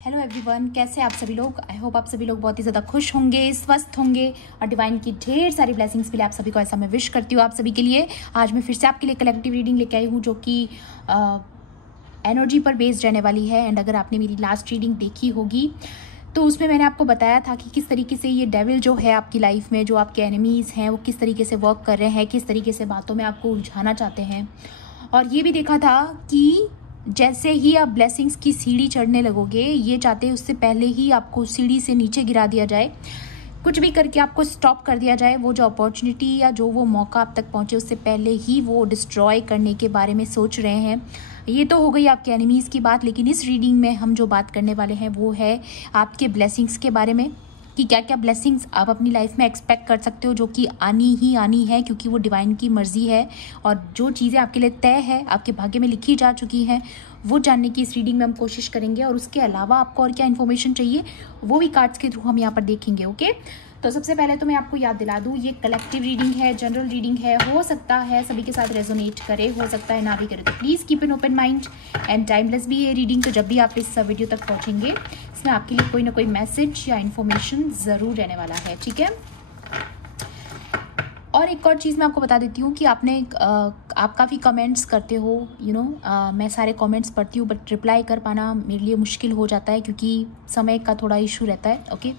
Hello everyone, कैसे आप सभी लोग। आई होप आप सभी लोग बहुत ही ज़्यादा खुश होंगे, स्वस्थ होंगे और डिवाइन की ढेर सारी ब्लेसिंग्स मिले आप सभी को, ऐसा मैं विश करती हूँ आप सभी के लिए। आज मैं फिर से आपके लिए कलेक्टिव रीडिंग लेके आई हूँ जो कि एनर्जी पर बेस्ड रहने वाली है। एंड अगर आपने मेरी लास्ट रीडिंग देखी होगी तो उसमें मैंने आपको बताया था कि किस तरीके से ये डेविल जो है आपकी लाइफ में, जो आपके एनिमीज़ हैं, वो किस तरीके से वर्क कर रहे हैं, किस तरीके से बातों में आपको उलझाना चाहते हैं। और ये भी देखा था कि जैसे ही आप ब्लेसिंग्स की सीढ़ी चढ़ने लगोगे, ये चाहते हैं उससे पहले ही आपको सीढ़ी से नीचे गिरा दिया जाए, कुछ भी करके आपको स्टॉप कर दिया जाए। वो जो अपॉर्चुनिटी या जो वो मौका आप तक पहुंचे उससे पहले ही वो डिस्ट्रॉय करने के बारे में सोच रहे हैं। ये तो हो गई आपके एनिमीज़ की बात, लेकिन इस रीडिंग में हम जो बात करने वाले हैं वो है आपके ब्लेसिंग्स के बारे में, कि क्या क्या ब्लेसिंग्स आप अपनी लाइफ में एक्सपेक्ट कर सकते हो, जो कि आनी ही आनी है क्योंकि वो डिवाइन की मर्जी है। और जो चीज़ें आपके लिए तय है, आपके भाग्य में लिखी जा चुकी हैं, वो जानने की इस रीडिंग में हम कोशिश करेंगे। और उसके अलावा आपको और क्या इन्फॉर्मेशन चाहिए वो भी कार्ड्स के थ्रू हम यहाँ पर देखेंगे। ओके, तो सबसे पहले तो मैं आपको याद दिला दूँ, ये कलेक्टिव रीडिंग है, जनरल रीडिंग है। हो सकता है सभी के साथ रेजोनेट करे, हो सकता है ना भी करे, तो please keep an open mind and timeless भी ये रीडिंग। तो जब भी आप इस वीडियो तक पहुँचेंगे, इसमें आपके लिए कोई ना कोई मैसेज या इन्फॉर्मेशन ज़रूर रहने वाला है, ठीक है। और एक और चीज़ मैं आपको बता देती हूँ कि आप काफ़ी कमेंट्स करते हो, मैं सारे कमेंट्स पढ़ती हूँ, बट रिप्लाई कर पाना मेरे लिए मुश्किल हो जाता है क्योंकि समय का थोड़ा इशू रहता है। ओके,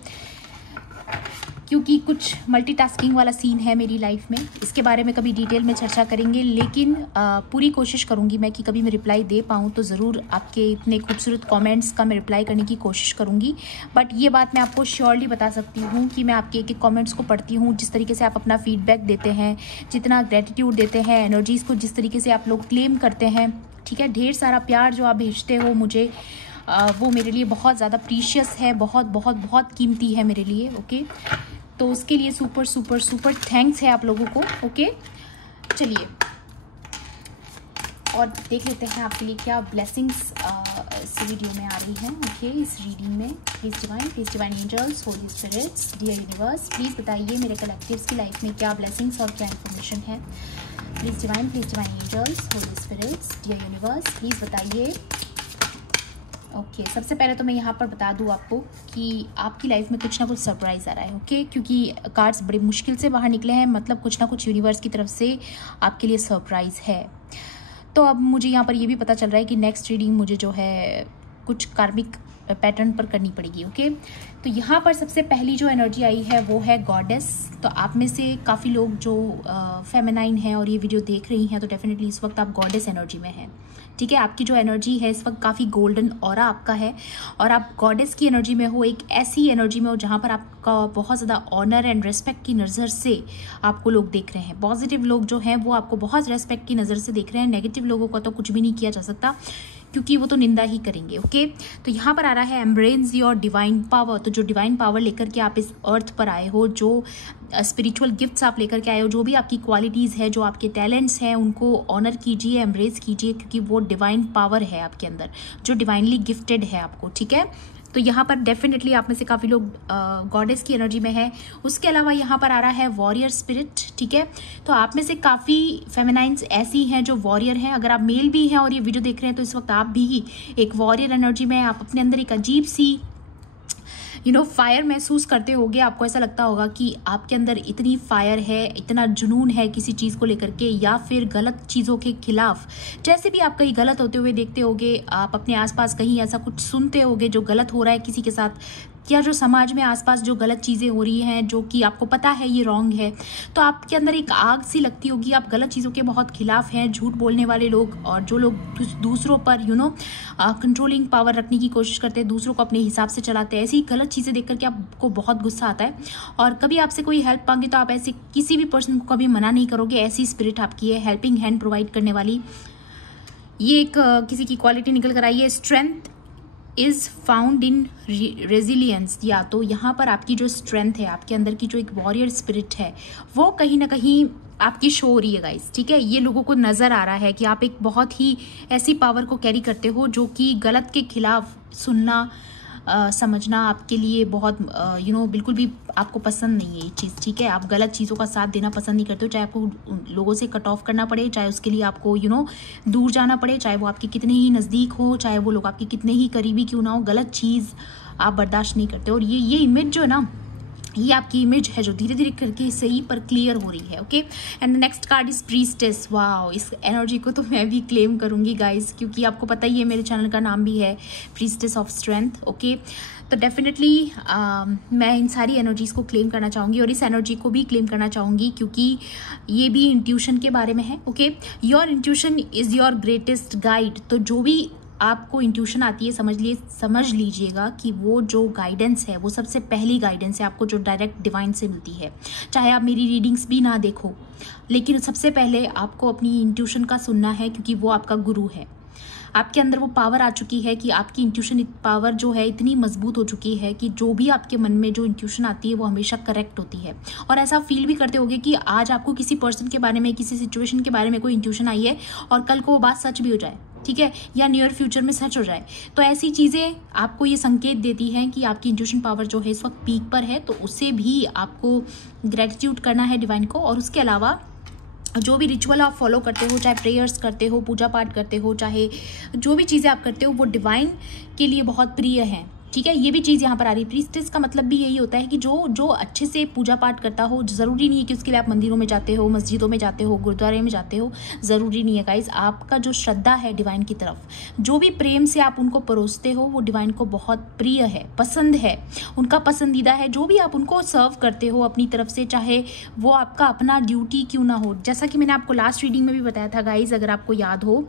क्योंकि कुछ मल्टीटास्किंग वाला सीन है मेरी लाइफ में, इसके बारे में कभी डिटेल में चर्चा करेंगे, लेकिन पूरी कोशिश करूँगी मैं कि कभी मैं रिप्लाई दे पाऊँ तो ज़रूर आपके इतने खूबसूरत कमेंट्स का मैं रिप्लाई करने की कोशिश करूँगी। बट ये बात मैं आपको श्योरली बता सकती हूँ कि मैं आपके एक एक कमेंट्स को पढ़ती हूँ, जिस तरीके से आप अपना फीडबैक देते हैं, जितना ग्रेटिट्यूड देते हैं, एनर्जीज़ को जिस तरीके से आप लोग क्लेम करते हैं, ठीक है, ढेर सारा प्यार जो आप भेजते हो मुझे, वो मेरे लिए बहुत ज़्यादा प्रीशियस है, बहुत बहुत बहुत कीमती है मेरे लिए। ओके, तो उसके लिए सुपर सुपर सुपर थैंक्स है आप लोगों को। ओके, चलिए और देख लेते हैं आपके लिए क्या ब्लेसिंग्स इस वीडियो में आ रही हैं। ओके, इस रीडिंग में please divine angels, holy spirits, dear universe, please बताइए मेरे कलेक्टिव्स की लाइफ में क्या ब्लेसिंग्स और क्या इन्फॉर्मेशन है। Please divine angels, holy spirits, dear universe, please बताइए। ओके, सबसे पहले तो मैं यहाँ पर बता दूँ आपको कि आपकी लाइफ में कुछ ना कुछ सरप्राइज़ आ रहा है। ओके, क्योंकि कार्ड्स बड़ी मुश्किल से बाहर निकले हैं, मतलब कुछ ना कुछ यूनिवर्स की तरफ से आपके लिए सरप्राइज़ है। तो अब मुझे यहाँ पर ये भी पता चल रहा है कि नेक्स्ट रीडिंग मुझे जो है कुछ कार्मिक पैटर्न पर करनी पड़ेगी। ओके, तो यहाँ पर सबसे पहली जो एनर्जी आई है वो है गॉडेस। तो आप में से काफ़ी लोग जो फेमिनाइन हैं और ये वीडियो देख रही हैं, तो डेफिनेटली इस वक्त आप गॉडेस एनर्जी में हैं, ठीक है। आपकी जो एनर्जी है इस वक्त काफ़ी गोल्डन ऑरा आपका है और आप गॉडेस की एनर्जी में हो, एक ऐसी एनर्जी में हो जहाँ पर आपका बहुत ज़्यादा ऑनर एंड रिस्पेक्ट की नज़र से आपको लोग देख रहे हैं। पॉजिटिव लोग जो हैं वो आपको बहुत रिस्पेक्ट की नज़र से देख रहे हैं। नेगेटिव लोगों का तो कुछ भी नहीं किया जा सकता क्योंकि वो तो निंदा ही करेंगे। ओके, तो यहाँ पर आ रहा है एम्ब्रेस योर डिवाइन पावर। तो जो डिवाइन पावर लेकर के आप इस अर्थ पर आए हो, जो स्पिरिचुअल गिफ्ट्स आप लेकर के आए हो, जो भी आपकी क्वालिटीज़ है, जो आपके टैलेंट्स हैं, उनको ऑनर कीजिए, एम्ब्रेस कीजिए, क्योंकि वो डिवाइन पावर है आपके अंदर, जो डिवाइनली गिफ्टेड है आपको, ठीक है। तो यहाँ पर डेफिनेटली आप में से काफ़ी लोग गॉडेस की एनर्जी में है। उसके अलावा यहाँ पर आ रहा है वॉरियर स्पिरिट, ठीक है। तो आप में से काफ़ी फेमिनाइंस ऐसी हैं जो वॉरियर हैं। अगर आप मेल भी हैं और ये वीडियो देख रहे हैं तो इस वक्त आप भी एक वॉरियर एनर्जी में, आप अपने अंदर एक अजीब सी फायर महसूस करते होगे। आपको ऐसा लगता होगा कि आपके अंदर इतनी फायर है, इतना जुनून है किसी चीज़ को लेकर के, या फिर गलत चीज़ों के खिलाफ, जैसे भी आप कहीं गलत होते हुए देखते होगे, आप अपने आसपास कहीं ऐसा कुछ सुनते होगे जो गलत हो रहा है किसी के साथ, या जो समाज में आसपास जो गलत चीज़ें हो रही हैं जो कि आपको पता है ये रॉन्ग है, तो आपके अंदर एक आग सी लगती होगी। आप गलत चीज़ों के बहुत खिलाफ हैं। झूठ बोलने वाले लोग और जो लोग दूसरों पर कंट्रोलिंग पावर रखने की कोशिश करते हैं, दूसरों को अपने हिसाब से चलाते हैं, ऐसी गलत चीज़ें देख करके आपको बहुत गुस्सा आता है। और कभी आपसे कोई हेल्प मांगे तो आप ऐसे किसी भी पर्सन को कभी मना नहीं करोगे। ऐसी स्पिरिट आपकी है, हेल्पिंग हैंड प्रोवाइड करने वाली। ये एक किसी की क्वालिटी निकल कर आई है। Strength is found in resilience. या तो यहाँ पर आपकी जो स्ट्रेंथ है, आपके अंदर की जो एक वॉरियर स्पिरिट है, वो कहीं ना कहीं आपकी शो हो रही है गाइस, ठीक है। ये लोगों को नज़र आ रहा है कि आप एक बहुत ही ऐसी पावर को कैरी करते हो जो कि गलत के खिलाफ सुनना, समझना आपके लिए बहुत बिल्कुल भी आपको पसंद नहीं है ये चीज़, ठीक है। आप गलत चीज़ों का साथ देना पसंद नहीं करते हो, चाहे आपको लोगों से कट ऑफ करना पड़े, चाहे उसके लिए आपको दूर जाना पड़े, चाहे वो आपके कितने ही नज़दीक हो, चाहे वो लोग आपके कितने ही करीबी क्यों ना हो, गलत चीज़ आप बर्दाश्त नहीं करते। और ये इमेज जो है ना, ये आपकी इमेज है जो धीरे धीरे करके सही पर क्लियर हो रही है, okay. And the next card is priestess. Wow, इस एनर्जी को तो मैं भी क्लेम करूंगी गाइस, क्योंकि आपको पता ही है मेरे चैनल का नाम भी है प्रीस्टेस ऑफ स्ट्रेंथ, ओके। तो डेफिनेटली मैं इन सारी एनर्जीज को क्लेम करना चाहूँगी और इस एनर्जी को भी क्लेम करना चाहूँगी क्योंकि ये भी इंट्यूशन के बारे में है, okay. Your intuition is your greatest guide. तो जो भी आपको इंट्यूशन आती है, समझ लीजिएगा कि वो जो गाइडेंस है वो सबसे पहली गाइडेंस है आपको, जो डायरेक्ट डिवाइन से मिलती है। चाहे आप मेरी रीडिंग्स भी ना देखो, लेकिन सबसे पहले आपको अपनी इंट्यूशन का सुनना है, क्योंकि वो आपका गुरु है। आपके अंदर वो पावर आ चुकी है कि आपकी इंट्यूशन पावर जो है इतनी मजबूत हो चुकी है कि जो भी आपके मन में जो इंट्यूशन आती है वो हमेशा करेक्ट होती है। और ऐसा फील भी करते होगे कि आज आपको किसी पर्सन के बारे में, किसी सिचुएशन के बारे में कोई इंट्यूशन आई है और कल को वो बात सच भी हो जाए, ठीक है, या नियर फ्यूचर में सच हो जाए। तो ऐसी चीज़ें आपको ये संकेत देती हैं कि आपकी इंट्यूशन पावर जो है इस वक्त पीक पर है। तो उससे भी आपको ग्रेटिट्यूड करना है डिवाइन को। और उसके अलावा जो भी रिचुअल आप फॉलो करते हो, चाहे प्रेयर्स करते हो, पूजा पाठ करते हो, चाहे जो भी चीज़ें आप करते हो वो डिवाइन के लिए बहुत प्रिय हैं, ठीक है। ये भी चीज़ यहाँ पर आ रही है। प्रीस्टेस का मतलब भी यही होता है कि जो अच्छे से पूजा पाठ करता हो, ज़रूरी नहीं है कि उसके लिए आप मंदिरों में जाते हो, मस्जिदों में जाते हो, गुरुद्वारे में जाते हो, ज़रूरी नहीं है गाइज। आपका जो श्रद्धा है डिवाइन की तरफ, जो भी प्रेम से आप उनको परोसते हो, वो डिवाइन को बहुत प्रिय है, पसंद है, उनका पसंदीदा है। जो भी आप उनको सर्व करते हो अपनी तरफ से, चाहे वो आपका अपना ड्यूटी क्यों ना हो। जैसा कि मैंने आपको लास्ट रीडिंग में भी बताया था गाइज, अगर आपको याद हो,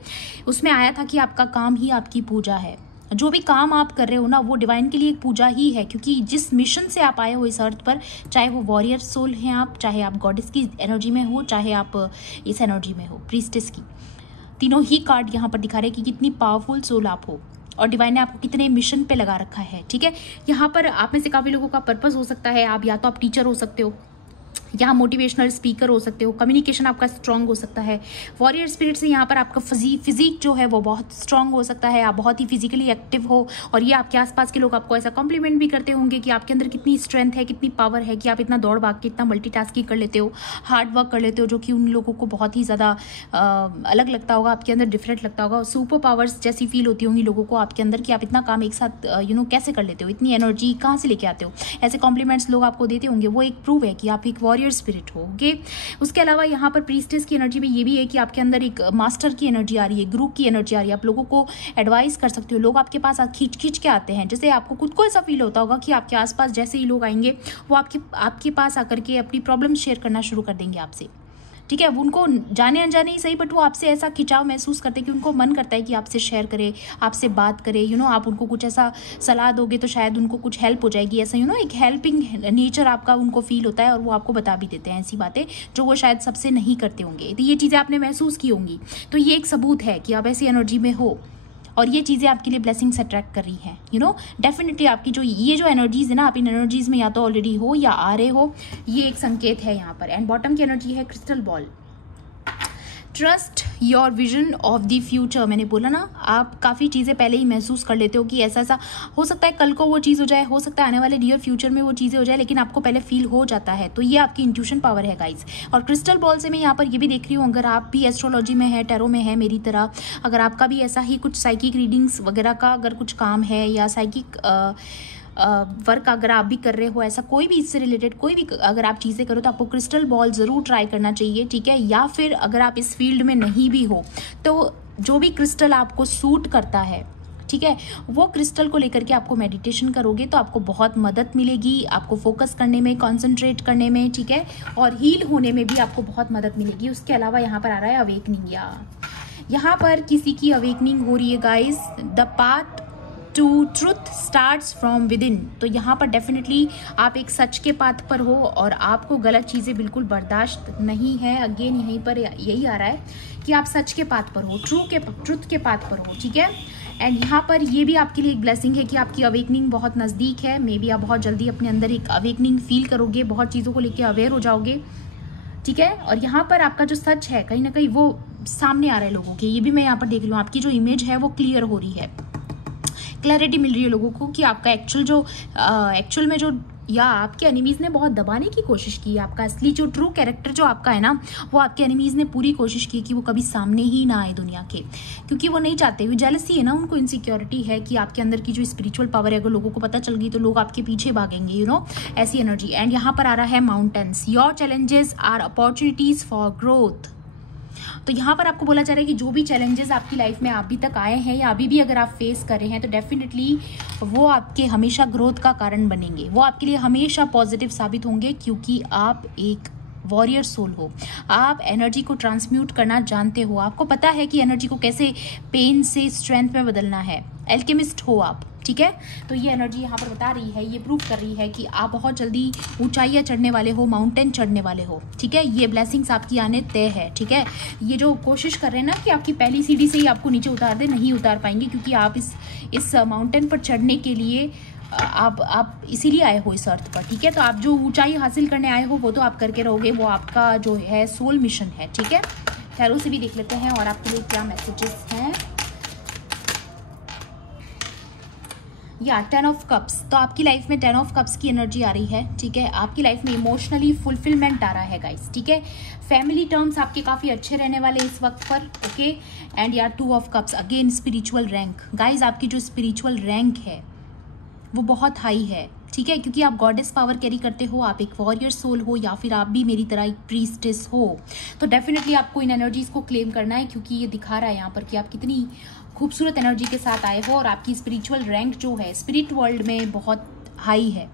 उसमें आया था कि आपका काम ही आपकी पूजा है। जो भी काम आप कर रहे हो ना, वो डिवाइन के लिए एक पूजा ही है, क्योंकि जिस मिशन से आप आए हो इस अर्थ पर, चाहे वो वॉरियर सोल हैं आप, चाहे आप गॉडेस की एनर्जी में हो, चाहे आप इस एनर्जी में हो प्रीस्टेस की, तीनों ही कार्ड यहाँ पर दिखा रहे हैं कि कितनी पावरफुल सोल आप हो और डिवाइन ने आपको कितने मिशन पे लगा रखा है, ठीक है। यहाँ पर आप में से काफ़ी लोगों का पर्पस हो सकता है, आप या तो आप टीचर हो सकते हो, यहाँ मोटिवेशनल स्पीकर हो सकते हो, कम्युनिकेशन आपका स्ट्रांग हो सकता है। वॉरियर स्पिरिट से यहाँ पर आपका फिजिक जो है वो बहुत स्ट्रांग हो सकता है, आप बहुत ही फिजिकली एक्टिव हो और ये आपके आसपास के लोग आपको ऐसा कॉम्प्लीमेंट भी करते होंगे कि आपके अंदर कितनी स्ट्रेंथ है, कितनी पावर है कि आप इतना दौड़ भाग के इतना मल्टीटास्किंग कर लेते हो, हार्ड वर्क कर लेते हो, जो कि उन लोगों को बहुत ही ज़्यादा अलग लगता होगा, आपके अंदर डिफरेंट लगता होगा। सुपर पावर्स जैसी फील होती होंगी लोगों को आपके अंदर कि आप इतना काम एक साथ कैसे कर लेते हो, इतनी एनर्जी कहाँ से लेके आते हो, ऐसे कॉम्प्लीमेंट्स लोग आपको देते होंगे। वो एक प्रूव है कि आप एक वॉरियर स्पिरिट हो, ओके। उसके अलावा यहाँ पर प्रीस्टेस की एनर्जी में ये भी है कि आपके अंदर एक मास्टर की एनर्जी आ रही है, गुरु की एनर्जी आ रही है। आप लोगों को एडवाइस कर सकते हो, लोग आपके पास खींच के आते हैं। जैसे आपको खुद को ऐसा फील होता होगा कि आपके आसपास जैसे ही लोग आएंगे वो आपके पास आकर के अपनी प्रॉब्लम शेयर करना शुरू कर देंगे आपसे, ठीक है। वो उनको जाने अनजाने ही सही, बट वो आपसे ऐसा खिंचाव महसूस करते हैं कि उनको मन करता है कि आपसे शेयर करे, आपसे बात करे, आप उनको कुछ ऐसा सलाह दोगे तो शायद उनको कुछ हेल्प हो जाएगी, ऐसा एक हेल्पिंग नेचर आपका उनको फील होता है और वो आपको बता भी देते हैं ऐसी बातें जो वो शायद सबसे नहीं करते होंगे। तो ये चीज़ें आपने महसूस की होंगी, तो ये एक सबूत है कि आप ऐसी एनर्जी में हो और ये चीज़ें आपके लिए ब्लेसिंग्स अट्रैक्ट कर रही हैं। डेफिनेटली आपकी ये जो एनर्जीज है ना, आप इन एनर्जीज में या तो ऑलरेडी हो या आ रहे हो, ये एक संकेत है यहाँ पर। एंड बॉटम की एनर्जी है crystal ball. Trust your vision of the future. मैंने बोला ना, आप काफ़ी चीज़ें पहले ही महसूस कर लेते हो कि ऐसा ऐसा हो सकता है, कल को वो चीज़ हो जाए, हो सकता है आने वाले नियर फ्यूचर में वो चीज़ें हो जाए, लेकिन आपको पहले फील हो जाता है। तो ये आपकी इंट्यूशन पावर है गाइज। और क्रिस्टल बॉल से मैं यहाँ पर ये भी देख रही हूँ, अगर आप भी एस्ट्रोलॉजी में है, टैरो में है मेरी तरह, अगर आपका भी ऐसा ही कुछ साइकिक रीडिंग्स वगैरह का अगर कुछ काम है या साइकिक वर्क अगर आप भी कर रहे हो, ऐसा कोई भी इससे रिलेटेड कोई भी अगर आप चीज़ें करो, तो आपको क्रिस्टल बॉल ज़रूर ट्राई करना चाहिए, ठीक है। या फिर अगर आप इस फील्ड में नहीं भी हो तो जो भी क्रिस्टल आपको सूट करता है, ठीक है, वो क्रिस्टल को लेकर के आपको मेडिटेशन करोगे तो आपको बहुत मदद मिलेगी, आपको फोकस करने में, कंसंट्रेट करने में, ठीक है, और हील होने में भी आपको बहुत मदद मिलेगी। उसके अलावा यहाँ पर आ रहा है अवेकनिंग, या यहाँ पर किसी की अवेकनिंग हो रही है guys. The path to truth starts from within. तो यहाँ पर डेफिनेटली आप एक सच के पाथ पर हो और आपको गलत चीज़ें बिल्कुल बर्दाश्त नहीं है। अगेन यहीं पर यही आ रहा है कि आप सच के पाथ पर हो, ट्रुथ के पाथ पर हो, ठीक है। एंड यहाँ पर ये भी आपके लिए एक ब्लेसिंग है कि आपकी अवेकनिंग बहुत नज़दीक है। मे बी आप बहुत जल्दी अपने अंदर एक अवेकनिंग फील करोगे, बहुत चीज़ों को लेकर अवेयर हो जाओगे, ठीक है। और यहाँ पर आपका जो सच है कहीं ना कहीं वो सामने आ रहा है लोगों के, ये भी मैं यहाँ पर देख रही हूँ। आपकी जो इमेज है वो क्लियर हो रही है क्लैरिटी मिल रही है लोगों को कि आपका एक्चुअल में जो या आपके एनिमीज़ ने बहुत दबाने की कोशिश की, आपका असली जो ट्रू कैरेक्टर जो आपका है ना, वो आपके एनिमीज़ ने पूरी कोशिश की कि वो कभी सामने ही ना आए दुनिया के, क्योंकि वो नहीं चाहते, वो जेलसी है ना, उनको इनसिक्योरिटी है कि आपके अंदर की जो स्पिरिचुअल पावर है अगर लोगों को पता चल गई तो लोग आपके पीछे भागेंगे, यू नो, ऐसी एनर्जी। एंड यहाँ पर आ रहा है mountains, your challenges are opportunities for growth. तो यहाँ पर आपको बोला जा रहा है कि जो भी चैलेंजेस आपकी लाइफ में अभी तक आए हैं या अभी भी अगर आप फेस कर रहे हैं तो डेफिनेटली वो आपके हमेशा ग्रोथ का कारण बनेंगे, वो आपके लिए हमेशा पॉजिटिव साबित होंगे, क्योंकि आप एक वॉरियर सोल हो, आप एनर्जी को ट्रांसम्यूट करना जानते हो, आपको पता है कि एनर्जी को कैसे पेन से स्ट्रेंथ में बदलना है, एल्केमिस्ट हो आप, ठीक है। तो ये एनर्जी यहाँ पर बता रही है, ये प्रूव कर रही है कि आप बहुत जल्दी ऊंचाइयाँ चढ़ने वाले हो, माउंटेन चढ़ने वाले हो, ठीक है। ये ब्लेसिंग्स आपकी आने तय है, ठीक है। ये जो कोशिश कर रहे हैं ना कि आपकी पहली सीढ़ी से ही आपको नीचे उतार दे, नहीं उतार पाएंगे, क्योंकि आप इस माउंटेन पर चढ़ने के लिए आप इसीलिए आए हो इस अर्थ पर, ठीक है। तो आप जो ऊंचाई हासिल करने आए हो वो तो आप करके रहोगे, वो आपका जो है सोल मिशन है, ठीक है। टैरो से भी देख लेते हैं और आपके लिए क्या मैसेजेस हैं। या 10 ऑफ कप्स, तो आपकी लाइफ में 10 ऑफ कप्स की एनर्जी आ रही है, ठीक है। आपकी लाइफ में इमोशनली फुलफिलमेंट आ रहा है गाइस, ठीक है। फैमिली टर्म्स आपके काफ़ी अच्छे रहने वाले इस वक्त पर, ओके। एंड यार 2 of cups, again spiritual rank guys, आपकी जो स्पिरिचुअल रैंक है वो बहुत हाई है, ठीक है, क्योंकि आप गॉडेस पावर कैरी करते हो, आप एक वॉरियर सोल हो, या फिर आप भी मेरी तरह एक प्रीस्टेस हो। तो डेफिनेटली आपको इन एनर्जीज को क्लेम करना है, क्योंकि ये दिखा रहा है यहाँ पर कि आप कितनी खूबसूरत एनर्जी के साथ आए हो और आपकी स्पिरिचुअल रैंक जो है स्पिरिट वर्ल्ड में बहुत हाई है,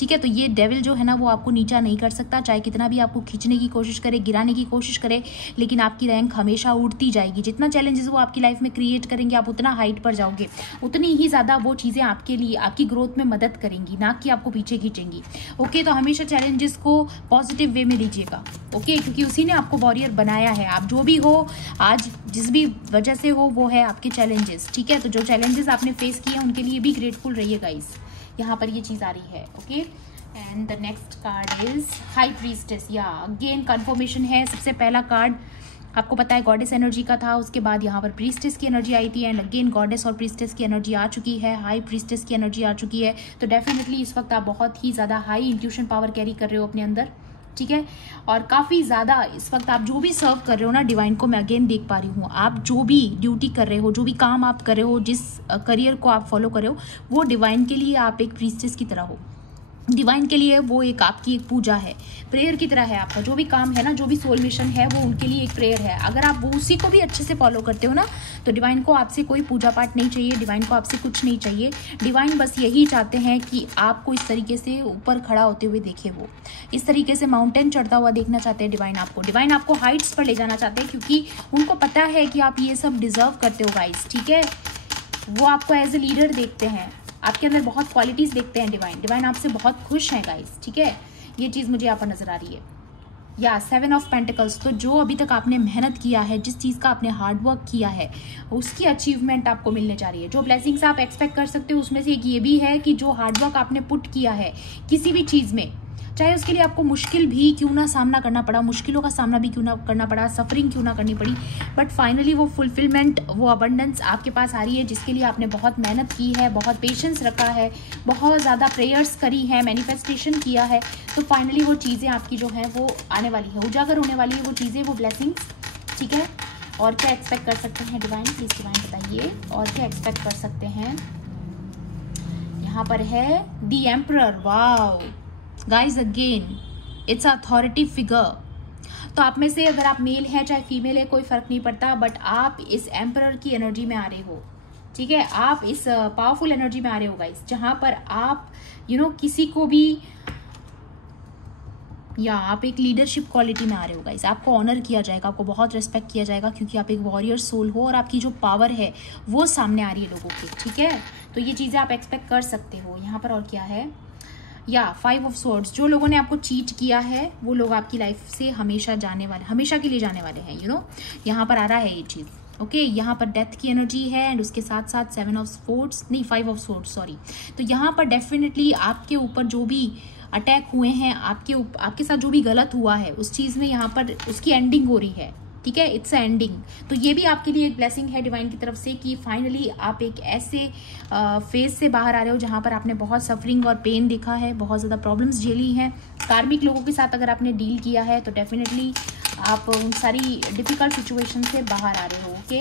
ठीक है। तो ये डेविल जो है ना वो आपको नीचा नहीं कर सकता, चाहे कितना भी आपको खींचने की कोशिश करे, गिराने की कोशिश करे, लेकिन आपकी रैंक हमेशा उड़ती जाएगी। जितना चैलेंजेस वो आपकी लाइफ में क्रिएट करेंगे आप उतना हाइट पर जाओगे, उतनी ही ज़्यादा वो चीज़ें आपके लिए आपकी ग्रोथ में मदद करेंगी, ना कि आपको पीछे खींचेंगी, ओके। तो हमेशा चैलेंजेस को पॉजिटिव वे में लीजिएगा, ओके, क्योंकि उसी ने आपको वॉरियर बनाया है। आप जो भी हो आज जिस भी वजह से हो वो है आपके चैलेंजेस, ठीक है। तो जो चैलेंजेस आपने फेस किए हैं उनके लिए भी ग्रेटफुल रहिए गाइस, यहाँ पर ये चीज़ आ रही है, okay. And the next card is high priestess, या अगेन कन्फर्मेशन है। सबसे पहला कार्ड आपको पता है गॉडेस एनर्जी का था, उसके बाद यहाँ पर प्रीस्टेस की एनर्जी आई थी, एंड अगेन गॉडेस और प्रीस्टेस की एनर्जी आ चुकी है, हाई प्रीस्टेस की एनर्जी आ चुकी है। तो डेफिनेटली इस वक्त आप बहुत ही ज़्यादा हाई इंट्यूशन पावर कैरी कर रहे हो अपने अंदर, ठीक है। और काफ़ी ज़्यादा इस वक्त आप जो भी सर्व कर रहे हो ना डिवाइन को, मैं अगेन देख पा रही हूँ, आप जो भी ड्यूटी कर रहे हो, जो भी काम आप कर रहे हो, जिस करियर को आप फॉलो कर रहे हो, वो डिवाइन के लिए आप एक प्रीस्टेस की तरह हो, डिवाइन के लिए वो एक आपकी एक पूजा है, प्रेयर की तरह है। आपका जो भी काम है ना, जो भी सोल मिशन है, वो उनके लिए एक प्रेयर है। अगर आप वो उसी को भी अच्छे से फॉलो करते हो ना, तो डिवाइन को आपसे कोई पूजा पाठ नहीं चाहिए, डिवाइन को आपसे कुछ नहीं चाहिए। डिवाइन बस यही चाहते हैं कि आपको इस तरीके से ऊपर खड़ा होते हुए देखे, वो इस तरीके से माउंटेन चढ़ता हुआ देखना चाहते हैं डिवाइन आपको हाइट्स पर ले जाना चाहते हैं, क्योंकि उनको पता है कि आप ये सब डिजर्व करते हो गाइस, ठीक है। वो आपको एज ए लीडर देखते हैं, आपके अंदर बहुत क्वालिटीज़ देखते हैं डिवाइन आपसे बहुत खुश हैं गाइस, ठीक है। ये चीज़ मुझे यहाँ पर नजर आ रही है। या 7 ऑफ पेंटिकल्स, तो जो अभी तक आपने मेहनत किया है, जिस चीज़ का आपने हार्डवर्क किया है, उसकी अचीवमेंट आपको मिलने जा रही है। जो ब्लेसिंग्स आप एक्सपेक्ट कर सकते हो उसमें से एक ये भी है कि जो हार्डवर्क आपने पुट किया है किसी भी चीज़ में, चाहे उसके लिए आपको मुश्किल भी क्यों ना सामना करना पड़ा, मुश्किलों का सामना भी क्यों ना करना पड़ा, सफरिंग क्यों ना करनी पड़ी, बट फाइनली वो फुलफिलमेंट, वो अबंडेंस आपके पास आ रही है, जिसके लिए आपने बहुत मेहनत की है, बहुत पेशेंस रखा है, बहुत ज़्यादा प्रेयर्स करी है, मैनिफेस्टेशन किया है। तो फाइनली वो चीज़ें आपकी जो हैं वो आने वाली है, उजागर होने वाली है वो चीज़ें, वो ब्लेसिंग्स, ठीक है। और क्या एक्सपेक्ट कर सकते हैं डिवाइन, प्लीज़ डिवाइन बताइए और क्या एक्सपेक्ट कर सकते हैं। यहाँ पर है the emperor, wow guys, again it's authority figure. तो आप में से अगर आप मेल हैं चाहे फीमेल है कोई फर्क नहीं पड़ता, बट आप इस एम्परर की एनर्जी में आ रहे हो, ठीक है। आप इस पावरफुल एनर्जी में आ रहे हो गाइज, जहां पर आप किसी को भी, या आप एक लीडरशिप क्वालिटी में आ रहे हो गाइस, आपको ऑनर किया जाएगा, आपको बहुत रिस्पेक्ट किया जाएगा, क्योंकि आप एक वॉरियर सोल हो और आपकी जो पावर है वो सामने आ रही है लोगों की, ठीक है। तो ये चीज़ें आप एक्सपेक्ट कर सकते हो। यहाँ पर और क्या है, या 5 ऑफ सोर्ड्स, जो लोगों ने आपको चीट किया है वो लोग आपकी लाइफ से हमेशा के लिए जाने वाले हैं, यहाँ पर आ रहा है ये चीज़, ओके। यहाँ पर डेथ की एनर्जी है, एंड उसके साथ साथ 5 ऑफ सोर्ड्स, सॉरी। तो यहाँ पर डेफिनेटली आपके ऊपर जो भी अटैक हुए हैं, आपके साथ जो भी गलत हुआ है उस चीज़ में यहाँ पर उसकी एंडिंग हो रही है, ठीक है, इट्स एंडिंग। तो ये भी आपके लिए एक ब्लेसिंग है डिवाइन की तरफ से कि फाइनली आप एक ऐसे फेज से बाहर आ रहे हो जहां पर आपने बहुत सफरिंग और पेन देखा है, बहुत ज़्यादा प्रॉब्लम्स झेली हैं। कार्मिक लोगों के साथ अगर आपने डील किया है तो डेफिनेटली आप उन सारी डिफिकल्ट सिचुएशन से बाहर आ रहे हो। ओके,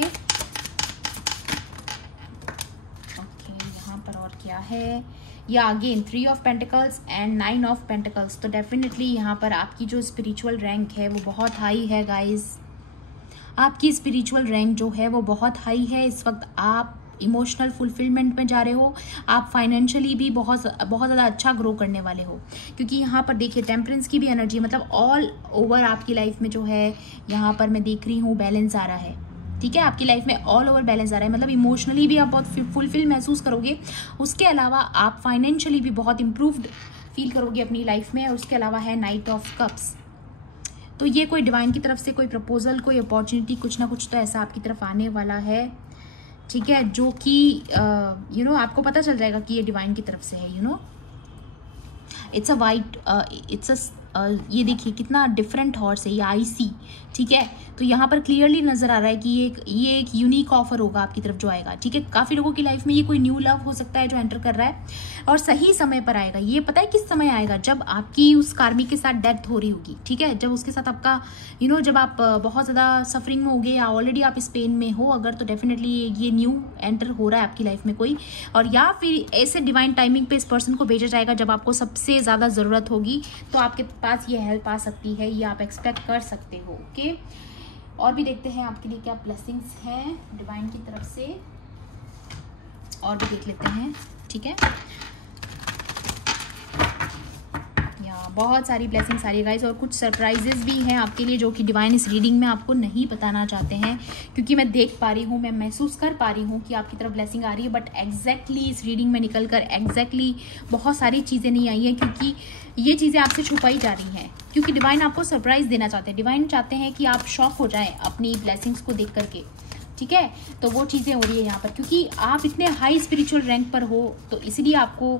यहाँ पर और क्या है, या again 3 of pentacles and 9 of pentacles. तो डेफिनेटली यहाँ पर आपकी जो स्पिरिचुअल रैंक है वो बहुत हाई है गाइज। आपकी स्पिरिचुअल रैंक जो है वो बहुत हाई है। इस वक्त आप इमोशनल फुलफिलमेंट में जा रहे हो, आप फाइनेंशियली भी बहुत ज़्यादा अच्छा ग्रो करने वाले हो, क्योंकि यहाँ पर देखिए टेम्परेंस की भी एनर्जी, मतलब ऑल ओवर आपकी लाइफ में जो है यहाँ पर मैं देख रही हूँ बैलेंस आ रहा है। ठीक है, आपकी लाइफ में ऑल ओवर बैलेंस आ रहा है, मतलब इमोशनली भी आप बहुत फुलफिल महसूस करोगे। उसके अलावा आप फाइनेंशियली भी बहुत इम्प्रूव्ड फील करोगे अपनी लाइफ में। और उसके अलावा है नाइट ऑफ कप्स। तो ये कोई डिवाइन की तरफ से कोई प्रपोजल, कोई अपॉर्चुनिटी, कुछ ना कुछ तो ऐसा आपकी तरफ आने वाला है। ठीक है, जो कि आपको पता चल जाएगा कि ये डिवाइन की तरफ से है। इट्स अ वाइट, ये देखिए कितना डिफरेंट हॉर्स है, ये आईसी। ठीक है, तो यहाँ पर क्लियरली नजर आ रहा है कि ये एक यूनिक ऑफर होगा आपकी तरफ जो आएगा। ठीक है, काफी लोगों की लाइफ में ये कोई न्यू लव हो सकता है जो एंटर कर रहा है, और सही समय पर आएगा। ये पता है किस समय आएगा, जब आपकी उस कार्मिक के साथ डेथ हो रही होगी। ठीक है, जब उसके साथ आपका जब आप बहुत ज्यादा सफरिंग में होगे या ऑलरेडी आप इस पेन में हो अगर, तो डेफिनेटली ये न्यू एंटर हो रहा है आपकी लाइफ में कोई, और या फिर ऐसे डिवाइन टाइमिंग पे इस पर्सन को भेजा जाएगा जब आपको सबसे ज्यादा जरूरत होगी, तो आपके पास ये हेल्प आ सकती है, ये आप एक्सपेक्ट कर सकते हो। ओके, और भी देखते हैं आपके लिए क्या ब्लेसिंग्स हैं डिवाइन की तरफ से, और भी देख लेते हैं। ठीक है, बहुत सारी ब्लेसिंग्स आ रही है गाइस, और कुछ सरप्राइजेस भी हैं आपके लिए जो कि डिवाइन इस रीडिंग में आपको नहीं बताना चाहते हैं, क्योंकि मैं देख पा रही हूँ, मैं महसूस कर पा रही हूँ कि आपकी तरफ ब्लेसिंग आ रही है, बट एग्जैक्टली इस रीडिंग में निकल कर एग्जैक्टली बहुत सारी चीज़ें नहीं आई हैं, क्योंकि ये चीज़ें आपसे छुपाई जा रही हैं, क्योंकि डिवाइन आपको सरप्राइज देना चाहते हैं। डिवाइन चाहते हैं कि आप शॉक हो जाएं अपनी ब्लेसिंग्स को देख करके। ठीक है, तो वो चीज़ें हो रही है यहाँ पर, क्योंकि आप इतने हाई स्पिरिचुअल रैंक पर हो, तो इसलिए आपको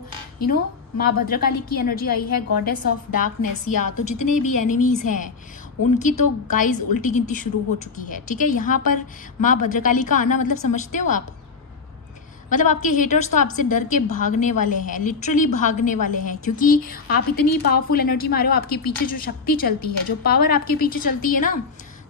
माँ भद्रकाली की एनर्जी आई है, गॉडेस ऑफ डार्कनेस। या तो जितने भी एनिमीज हैं उनकी तो गाइज उल्टी गिनती शुरू हो चुकी है। ठीक है, यहाँ पर माँ भद्रकाली का आना मतलब समझते हो आप, मतलब आपके हेटर्स तो आपसे डर के भागने वाले हैं, लिटरली भागने वाले हैं, क्योंकि आप इतनी पावरफुल एनर्जी मारे हो। आपके पीछे जो शक्ति चलती है, जो पावर आपके पीछे चलती है ना,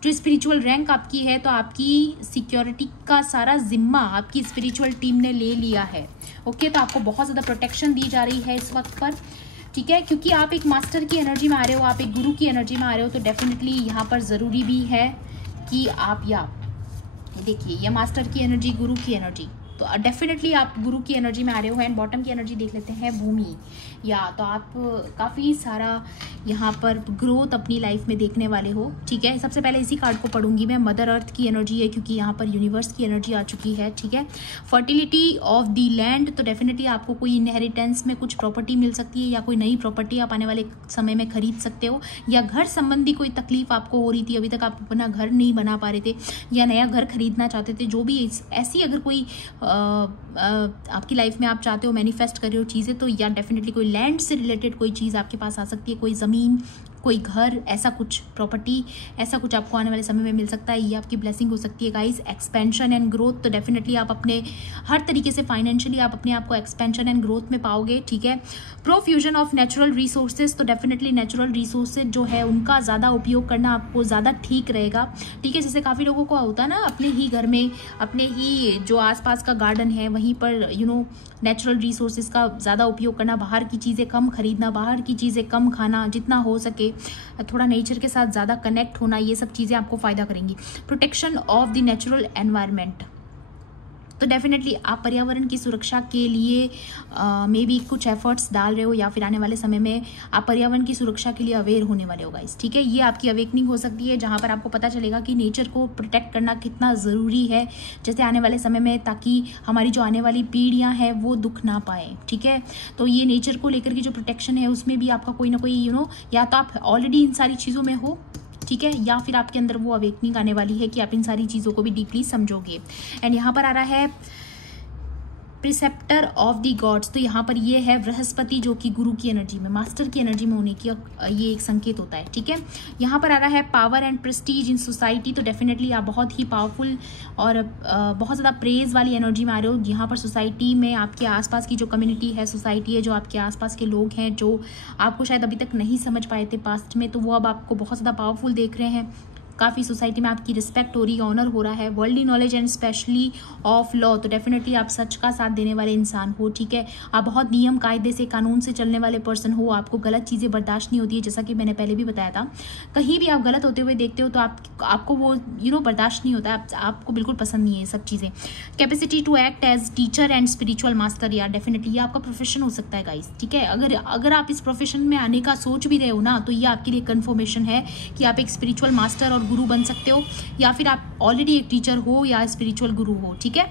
जो स्पिरिचुअल रैंक आपकी है, तो आपकी सिक्योरिटी का सारा जिम्मा आपकी स्पिरिचुअल टीम ने ले लिया है। ओके, तो आपको बहुत ज़्यादा प्रोटेक्शन दी जा रही है इस वक्त पर। ठीक है, क्योंकि आप एक मास्टर की एनर्जी में आ रहे हो, आप एक गुरु की एनर्जी में आ रहे हो, तो डेफिनेटली यहाँ पर ज़रूरी भी है कि आप देखिए ये मास्टर की एनर्जी, गुरु की एनर्जी, तो डेफिनेटली आप गुरु की एनर्जी में आ रहे हो। एंड बॉटम की एनर्जी देख लेते हैं, भूमि। या तो आप काफ़ी सारा यहाँ पर ग्रोथ अपनी लाइफ में देखने वाले हो। ठीक है, सबसे पहले इसी कार्ड को पढ़ूंगी मैं, मदर अर्थ की एनर्जी है, क्योंकि यहाँ पर यूनिवर्स की एनर्जी आ चुकी है। ठीक है, फर्टिलिटी ऑफ द लैंड, तो डेफिनेटली आपको कोई इनहेरिटेंस में कुछ प्रॉपर्टी मिल सकती है, या कोई नई प्रॉपर्टी आप आने वाले समय में खरीद सकते हो, या घर संबंधी कोई तकलीफ आपको हो रही थी, अभी तक आप अपना घर नहीं बना पा रहे थे, या नया घर खरीदना चाहते थे, जो भी ऐसी अगर कोई आपकी लाइफ में आप चाहते हो, मैनिफेस्ट कर रहे हो चीज़ें, तो या डेफिनेटली कोई लैंड से रिलेटेड कोई चीज़ आपके पास आ सकती है, कोई ज़मीन, कोई घर, ऐसा कुछ प्रॉपर्टी, ऐसा कुछ आपको आने वाले समय में मिल सकता है। ये आपकी ब्लेसिंग हो सकती है गाइस। एक्सपेंशन एंड ग्रोथ, तो डेफिनेटली आप अपने हर तरीके से फाइनेंशियली आप अपने आप को एक्सपेंशन एंड ग्रोथ में पाओगे। ठीक है, प्रोफ्यूजन ऑफ नेचुरल रिसोर्सेज, तो डेफिनेटली नेचुरल रिसोर्सेज जो है उनका ज़्यादा उपयोग करना आपको ज़्यादा ठीक रहेगा। ठीक है, जैसे काफ़ी लोगों को होता है ना, अपने ही घर में, अपने ही जो आसपास का गार्डन है वहीं पर नेचुरल रिसोर्सेज का ज़्यादा उपयोग करना, बाहर की चीज़ें कम खरीदना, बाहर की चीज़ें कम खाना, जितना हो सके थोड़ा नेचर के साथ ज़्यादा कनेक्ट होना, ये सब चीज़ें आपको फ़ायदा करेंगी। Protection of the natural environment, तो डेफिनेटली आप पर्यावरण की सुरक्षा के लिए मे बी कुछ एफर्ट्स डाल रहे हो, या फिर आने वाले समय में आप पर्यावरण की सुरक्षा के लिए अवेयर होने वाले हो गाइस। ठीक है, ये आपकी अवेकनिंग हो सकती है, जहां पर आपको पता चलेगा कि नेचर को प्रोटेक्ट करना कितना ज़रूरी है, जैसे आने वाले समय में, ताकि हमारी जो आने वाली पीढ़ियां हैं वो दुख ना पाए। ठीक है, तो ये नेचर को लेकर की जो प्रोटेक्शन है उसमें भी आपका कोई ना कोई या तो आप ऑलरेडी इन सारी चीज़ों में हो, ठीक है, या फिर आपके अंदर वो अवेकनिंग आने वाली है कि आप इन सारी चीज़ों को भी डीपली समझोगे। एंड यहाँ पर आ रहा है प्रिसेप्टर ऑफ द गॉड्स, तो यहाँ पर ये है बृहस्पति जो कि गुरु की एनर्जी में, मास्टर की एनर्जी में होने की ये एक संकेत होता है, ठीक है। यहाँ पर आ रहा है power and Prestige in society, तो डेफिनेटली आप बहुत ही पावरफुल और बहुत ज़्यादा प्रेज वाली एनर्जी में आ रहे हो। यहाँ पर सोसाइटी में आपके आसपास की जो कम्युनिटी है, सोसाइटी है, जो आपके आसपास के लोग हैं जो आपको शायद अभी तक नहीं समझ पाए थे पास्ट में, तो वो अब आपको बहुत ज़्यादा पावरफुल देख रहे हैं। काफ़ी सोसाइटी में आपकी रिस्पेक्ट हो रही है, ऑनर हो रहा है। Worldly knowledge and specially of law, तो डेफिनेटली आप सच का साथ देने वाले इंसान हो, ठीक है। आप बहुत नियम कायदे से, कानून से चलने वाले पर्सन हो। आपको गलत चीज़ें बर्दाश्त नहीं होती है, जैसा कि मैंने पहले भी बताया था। कहीं भी आप गलत होते हुए देखते हो तो आपको वो बर्दाश्त नहीं होता, आपको बिल्कुल पसंद नहीं है ये सब चीज़ें। Capacity to act as teacher and spiritual master, यार डेफिनेटली ये आपका प्रोफेशन हो सकता है गाइस, ठीक है। अगर आप इस प्रोफेशन में आने का सोच भी रहे हो ना, तो ये आपके लिए कन्फर्मेशन है कि आप एक स्पिरिचुअल मास्टर और गुरु बन सकते हो, या फिर आप ऑलरेडी एक टीचर हो या स्पिरिचुअल गुरु हो, ठीक है।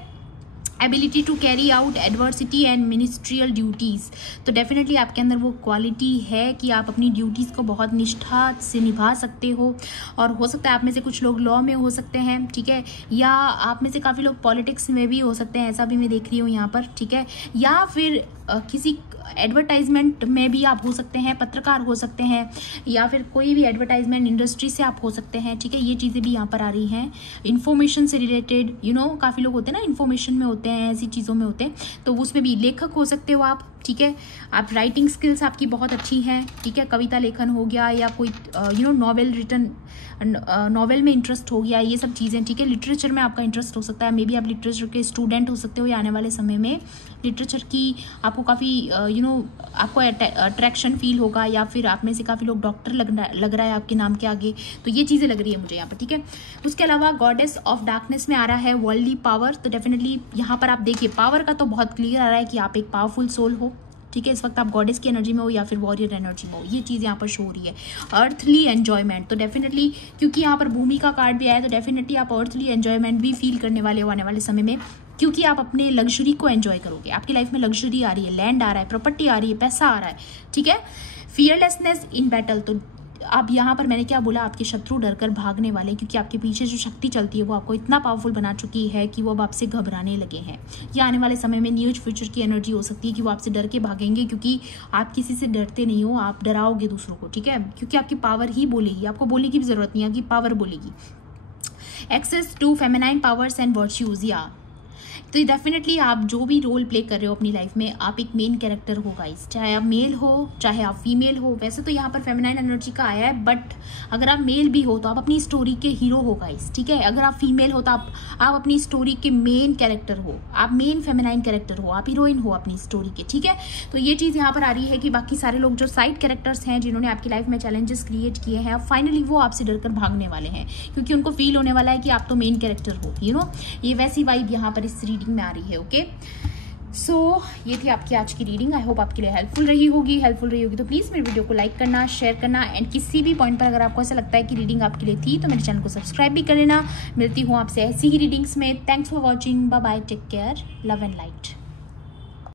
Ability to carry out adversity and ministerial duties, तो डेफिनेटली आपके अंदर वो क्वालिटी है कि आप अपनी ड्यूटीज़ को बहुत निष्ठा से निभा सकते हो। और हो सकता है आप में से कुछ लोग लॉ में हो सकते हैं, ठीक है, या आप में से काफ़ी लोग पॉलिटिक्स में भी हो सकते हैं, ऐसा भी मैं देख रही हूँ यहाँ पर, ठीक है। या फिर किसी एडवर्टाइजमेंट में भी आप हो सकते हैं, पत्रकार हो सकते हैं, या फिर कोई भी एडवर्टाइजमेंट इंडस्ट्री से आप हो सकते हैं, ठीक है। ये चीज़ें भी यहाँ पर आ रही हैं। इन्फॉर्मेशन से रिलेटेड, काफ़ी लोग होते हैं ना, इन्फॉर्मेशन में होते हैं, ऐसी चीज़ों में होते हैं, तो उसमें भी लेखक हो सकते हो आप, ठीक है। आप राइटिंग स्किल्स आपकी बहुत अच्छी हैं, ठीक है। कविता लेखन हो गया, या कोई नॉवेल में इंटरेस्ट हो गया, ये सब चीज़ें, ठीक है। लिटरेचर में आपका इंटरेस्ट हो सकता है, मे बी आप लिटरेचर के स्टूडेंट हो सकते हो, या आने वाले समय में लिटरेचर की आपको काफ़ी आपको अट्रैक्शन फील होगा, या फिर आप में से काफ़ी लोग डॉक्टर लग रहा है आपके नाम के आगे, तो ये चीज़ें लग रही है मुझे यहाँ पर, ठीक है। उसके अलावा गॉडेस ऑफ डार्कनेस में आ रहा है वर्ल्डली पावर, तो डेफिनेटली यहाँ पर आप देखिए पावर का तो बहुत क्लियर आ रहा है कि आप एक पावरफुल सोल हो, ठीक है। इस वक्त आप गॉडेस की एनर्जी में हो या फिर वॉरियर एनर्जी में हो, ये चीज़ यहाँ पर शो हो रही है। अर्थली एन्जॉयमेंट, तो डेफिनेटली क्योंकि यहाँ पर भूमि का कार्ड भी आया है, तो डेफिनेटली आप अर्थली एन्जॉयमेंट भी फील करने वाले हो आने वाले समय में, क्योंकि आप अपने लग्जरी को एंजॉय करोगे। आपकी लाइफ में लग्जरी आ रही है, लैंड आ रहा है, प्रॉपर्टी आ रही है, पैसा आ रहा है, ठीक है। फियरलेसनेस इन बैटल, तो अब यहाँ पर मैंने क्या बोला, आपके शत्रु डरकर भागने वाले, क्योंकि आपके पीछे जो शक्ति चलती है वो आपको इतना पावरफुल बना चुकी है कि वो अब आपसे घबराने लगे हैं। या आने वाले समय में न्यूज फ्यूचर की एनर्जी हो सकती है कि वो आपसे डर के भागेंगे, क्योंकि आप किसी से डरते नहीं हो, आप डराओगे दूसरों को, ठीक है, क्योंकि आपकी पावर ही बोलेगी, आपको बोलने की भी जरूरत नहीं है, आपकी पावर बोलेगी। Access to feminine powers and virtues, या तो डेफिनेटली आप जो भी रोल प्ले कर रहे हो अपनी लाइफ में, आप एक मेन कैरेक्टर हो गाइस, चाहे आप मेल हो चाहे आप फीमेल हो। वैसे तो यहाँ पर फेमिनाइन एनर्जी का आया है, बट अगर आप मेल भी हो तो आप अपनी स्टोरी के हीरो हो गाइस, ठीक है। अगर आप फीमेल हो तो आप अपनी स्टोरी के मेन कैरेक्टर हो, आप मेन फेमिनाइन कैरेक्टर हो, आप हीरोइन हो अपनी स्टोरी के, ठीक है। तो ये चीज़ यहाँ पर आ रही है कि बाकी सारे लोग जो साइड कैरेक्टर्स हैं, जिन्होंने आपकी लाइफ में चैलेंजेस क्रिएट किए हैं, अब फाइनली वो आपसे डरकर भागने वाले हैं, क्योंकि उनको फील होने वाला है कि आप तो मेन कैरेक्टर हो, ये वैसी वाइब यहाँ पर इस रीडिंग में आ रही है, ओके। सो ये थी आपकी आज की रीडिंग। आई होप आपके लिए हेल्पफुल रही होगी तो प्लीज़ मेरे वीडियो को लाइक करना, शेयर करना, एंड किसी भी पॉइंट पर अगर आपको ऐसा लगता है कि रीडिंग आपके लिए थी तो मेरे चैनल को सब्सक्राइब भी कर लेना। मिलती हूँ आपसे ऐसी ही रीडिंग्स में। Thanks for watching, bye bye, take care, love and light.